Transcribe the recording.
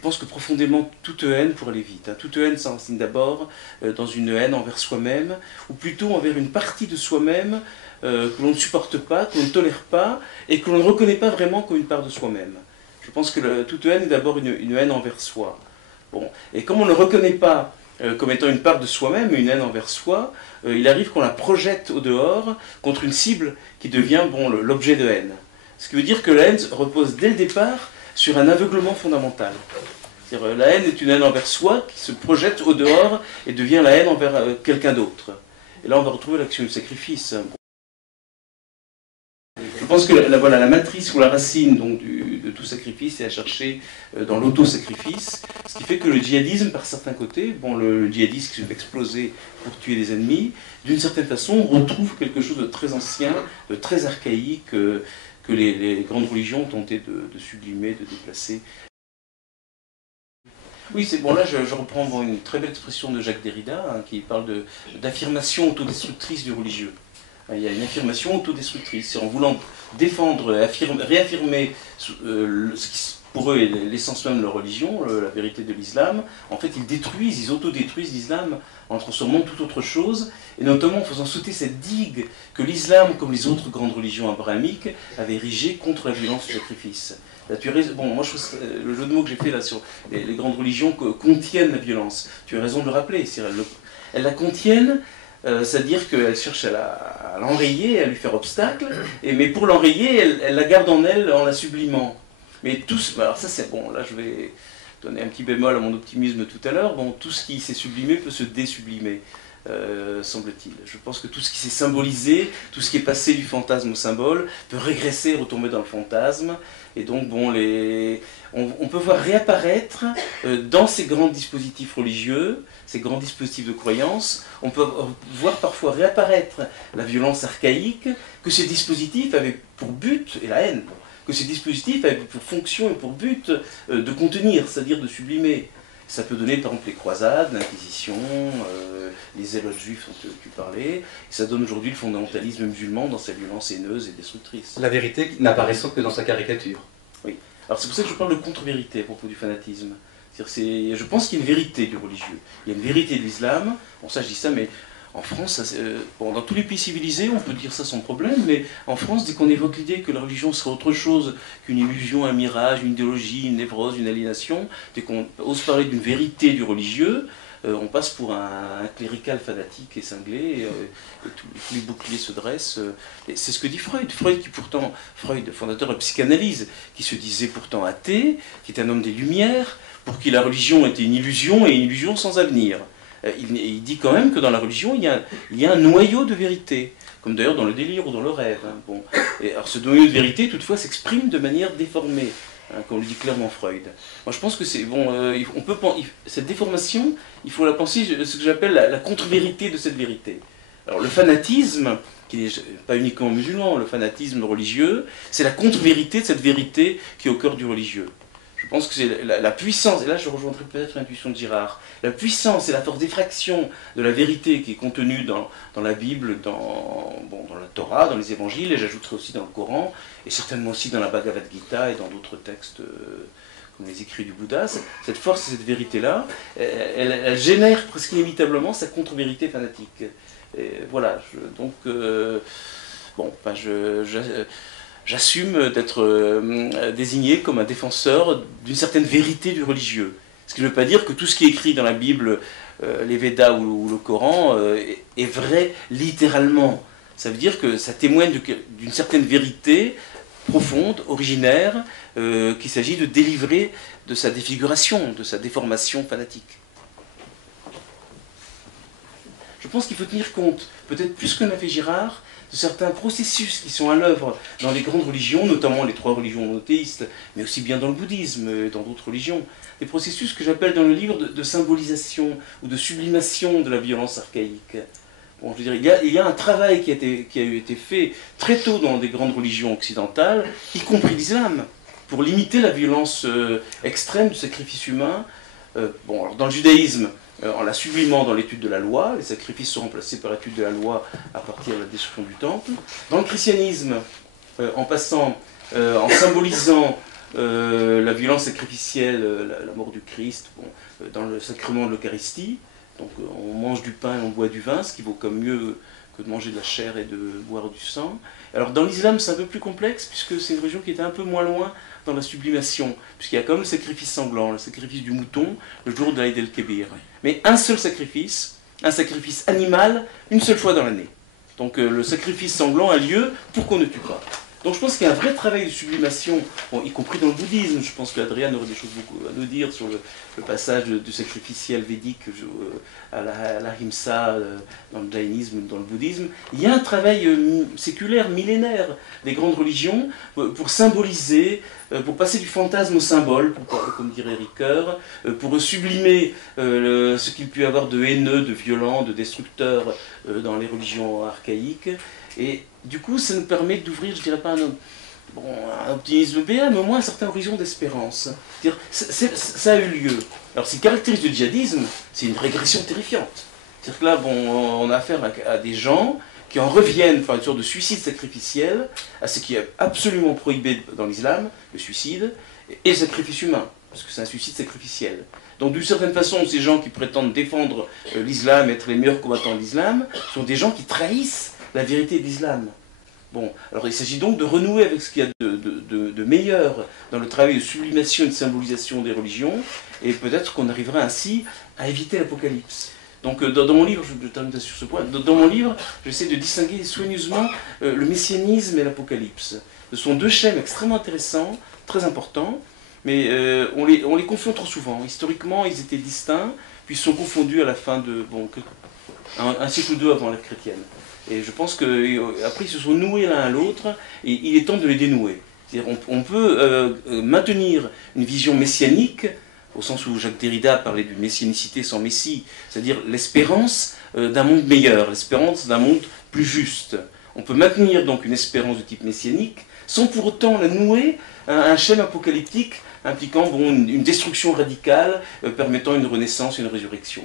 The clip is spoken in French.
pense que profondément toute haine, pour aller vite, toute haine s'enracine d'abord dans une haine envers soi-même, ou plutôt envers une partie de soi-même que l'on ne supporte pas, que l'on ne tolère pas, et que l'on ne reconnaît pas vraiment comme une part de soi-même. Je pense que toute haine est d'abord une haine envers soi. Bon. Et comme on ne le reconnaît pas comme étant une part de soi-même, une haine envers soi, il arrive qu'on la projette au dehors contre une cible qui devient l'objet de haine. Ce qui veut dire que la haine repose dès le départ sur un aveuglement fondamental. C'est-à-dire, la haine est une haine envers soi qui se projette au dehors et devient la haine envers quelqu'un d'autre. Et là, on va retrouver l'action du sacrifice. Je pense que la matrice ou la racine donc, de tout sacrifice est à chercher dans l'auto-sacrifice, ce qui fait que le djihadisme, par certains côtés, le djihadisme qui se fait exploser pour tuer des ennemis, d'une certaine façon, retrouve quelque chose de très ancien, de très archaïque, que les grandes religions ont tenté de sublimer, de déplacer. Oui, c'est bon, là je reprends une très belle expression de Jacques Derrida, qui parle d'affirmation autodestructrice du religieux. Il y a une affirmation autodestructrice, en voulant défendre, réaffirmer ce qui pour eux est l'essence même de leur religion, la vérité de l'islam. En fait, ils autodétruisent l'islam en transformant tout autre chose, et notamment en faisant sauter cette digue que l'islam, comme les autres grandes religions abrahamiques, avait érigée contre la violence du sacrifice. Là, moi je trouve le jeu de mots que j'ai fait là sur les grandes religions contiennent la violence. Tu as raison de le rappeler, elles la contiennent. C'est-à-dire qu'elle cherche à l'enrayer, à lui faire obstacle, mais pour l'enrayer, elle la garde en elle en la sublimant. Mais alors ça c'est bon, là je vais donner un petit bémol à mon optimisme tout à l'heure, tout ce qui s'est sublimé peut se désublimer, semble-t-il. Je pense que tout ce qui s'est symbolisé, tout ce qui est passé du fantasme au symbole, peut régresser, retomber dans le fantasme, et donc on peut voir réapparaître dans ces grands dispositifs religieux, ces grands dispositifs de croyance, on peut voir parfois réapparaître la violence archaïque, que ces dispositifs avaient pour but, et la haine, que ces dispositifs avaient pour fonction et pour but de contenir, c'est-à-dire de sublimer. Ça peut donner par exemple les croisades, l'Inquisition, les zélotes juifs dont tu parlais, et ça donne aujourd'hui le fondamentalisme musulman dans sa violence haineuse et destructrice. La vérité n'apparaissant que dans sa caricature. Oui. Alors c'est pour ça que je parle de contre-vérité à propos du fanatisme. Je pense qu'il y a une vérité du religieux. Il y a une vérité de l'islam. Bon, ça je dis ça, mais en France, dans tous les pays civilisés, on peut dire ça sans problème, mais en France, dès qu'on évoque l'idée que la religion serait autre chose qu'une illusion, un mirage, une idéologie, une névrose, une aliénation, dès qu'on ose parler d'une vérité du religieux, on passe pour un clérical fanatique et cinglé, et tous les boucliers se dressent. C'est ce que dit Freud. Freud, fondateur de la psychanalyse, qui se disait pourtant athée, qui était un homme des Lumières, pour qui la religion était une illusion et une illusion sans avenir. Il dit quand même que dans la religion, il y a un noyau de vérité, comme d'ailleurs dans le délire ou dans le rêve. Et alors ce noyau de vérité, toutefois, s'exprime de manière déformée, comme le dit clairement Freud. Moi, je pense que c'est cette déformation, il faut la penser, ce que j'appelle la contre-vérité de cette vérité. Alors le fanatisme, qui n'est pas uniquement musulman, le fanatisme religieux, c'est la contre-vérité de cette vérité qui est au cœur du religieux. Je pense que c'est la puissance, et là je rejoindrai peut-être l'intuition de Girard, la puissance et la force d'effraction de la vérité qui est contenue dans la Bible, dans la Torah, dans les évangiles, et j'ajouterai aussi dans le Coran, et certainement aussi dans la Bhagavad Gita et dans d'autres textes comme les écrits du Bouddha. Cette force et cette vérité-là, elle génère presque inévitablement sa contre-vérité fanatique. Et voilà, j'assume d'être désigné comme un défenseur d'une certaine vérité du religieux. Ce qui ne veut pas dire que tout ce qui est écrit dans la Bible, les Védas ou le Coran, est vrai littéralement. Ça veut dire que ça témoigne d'une certaine vérité profonde, originaire, qu'il s'agit de délivrer de sa défiguration, de sa déformation fanatique. Je pense qu'il faut tenir compte, peut-être plus que l'a fait Girard, de certains processus qui sont à l'œuvre dans les grandes religions, notamment les 3 religions monothéistes, mais aussi bien dans le bouddhisme et dans d'autres religions, des processus que j'appelle dans le livre de symbolisation ou de sublimation de la violence archaïque. Bon, je veux dire, il y a un travail qui a été fait très tôt dans des grandes religions occidentales, y compris l'islam, pour limiter la violence extrême du sacrifice humain. Alors dans le judaïsme, en la sublimant dans l'étude de la loi, les sacrifices sont remplacés par l'étude de la loi à partir de la destruction du temple. Dans le christianisme, en symbolisant la violence sacrificielle, la mort du Christ, bon, dans le sacrement de l'Eucharistie. Donc on mange du pain et on boit du vin, ce qui vaut comme mieux que de manger de la chair et de boire du sang. Alors dans l'islam c'est un peu plus complexe, puisque c'est une religion qui était un peu moins loin dans la sublimation, puisqu'il y a quand même le sacrifice sanglant, le sacrifice du mouton, le jour de l'Aïd el-Kébir. Mais un seul sacrifice, un sacrifice animal, une seule fois dans l'année. Donc le sacrifice sanglant a lieu pour qu'on ne tue pas. Donc je pense qu'il y a un vrai travail de sublimation, bon, y compris dans le bouddhisme. Je pense qu'Adrian aurait des choses beaucoup à nous dire sur le passage du sacrificiel védique à la himsa dans le jaïnisme, dans le bouddhisme. Il y a un travail séculaire, millénaire des grandes religions pour symboliser, pour passer du fantasme au symbole, comme dirait Ricoeur, pour sublimer ce qu'il peut y avoir de haineux, de violent, de destructeur dans les religions archaïques. Et du coup, ça nous permet d'ouvrir, je dirais pas un optimisme béat, mais au moins un certain horizon d'espérance. Ça a eu lieu. Alors, ce qui caractérise le djihadisme, c'est une régression terrifiante. C'est-à-dire que là, bon, on a affaire à des gens qui en reviennent, enfin, une sorte de suicide sacrificiel, à ce qui est absolument prohibé dans l'islam, le suicide, et le sacrifice humain, parce que c'est un suicide sacrificiel. Donc, d'une certaine façon, ces gens qui prétendent défendre l'islam, être les meilleurs combattants de l'islam, sont des gens qui trahissent la vérité de l'islam. Bon, alors il s'agit donc de renouer avec ce qu'il y a de meilleur dans le travail de sublimation et de symbolisation des religions, et peut-être qu'on arrivera ainsi à éviter l'apocalypse. Donc dans mon livre, je termine sur ce point, dans mon livre, j'essaie de distinguer soigneusement le messianisme et l'apocalypse. Ce sont deux schèmes extrêmement intéressants, très importants, mais on les confond trop souvent. Historiquement, ils étaient distincts, puis ils sont confondus à la fin de un siècle ou deux avant l'ère chrétienne. Et je pense qu'après, ils se sont noués l'un à l'autre, et il est temps de les dénouer. C'est-à-dire, on peut maintenir une vision messianique, au sens où Jacques Derrida parlait d'une messianicité sans messie, c'est-à-dire l'espérance d'un monde meilleur, l'espérance d'un monde plus juste. On peut maintenir donc une espérance de type messianique, sans pour autant la nouer à un schème apocalyptique impliquant une destruction radicale, permettant une renaissance et une résurrection.